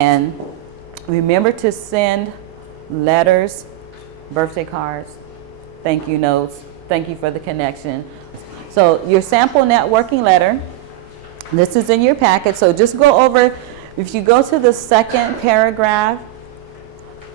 And remember to send letters, birthday cards, thank you notes, thank you for the connection. So your sample networking letter, this is in your packet. So just go over, if you go to the second paragraph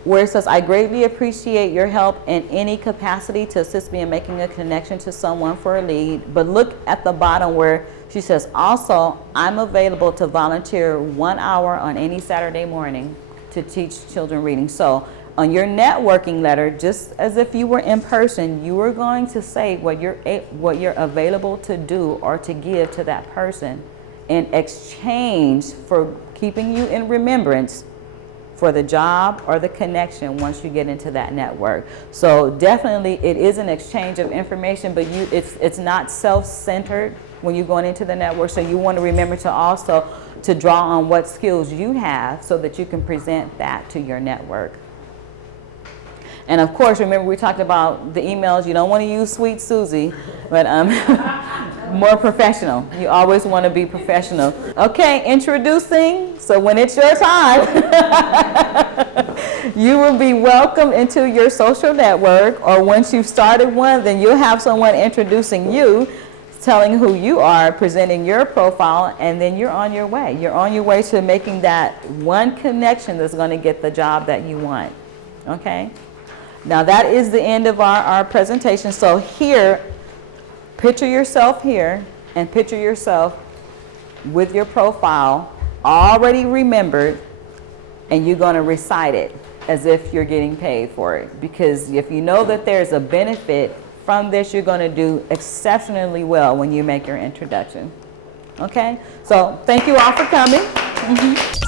where it says, I greatly appreciate your help in any capacity to assist me in making a connection to someone for a lead. But look at the bottom where she says, also, I'm available to volunteer 1 hour on any Saturday morning to teach children reading. So on your networking letter, just as if you were in person, you are going to say what you're available to do or to give to that person in exchange for keeping you in remembrance for the job or the connection once you get into that network. So definitely it is an exchange of information, but it's not self-centered when you're going into the network. So you want to remember to also to draw on what skills you have so that you can present that to your network. And of course, remember we talked about the emails. You don't want to use Sweet Susie, but more professional. You always want to be professional. Okay, introducing. So when it's your time, you will be welcomed into your social network, or once you've started one, then you'll have someone introducing you, telling who you are, presenting your profile, and then you're on your way. You're on your way to making that one connection that's going to get the job that you want. Okay? Now that is the end of our presentation. So here, picture yourself here and picture yourself with your profile already remembered, and you're going to recite it as if you're getting paid for it. Because if you know that there's a benefit from this, you're going to do exceptionally well when you make your introduction. Okay? So thank you all for coming.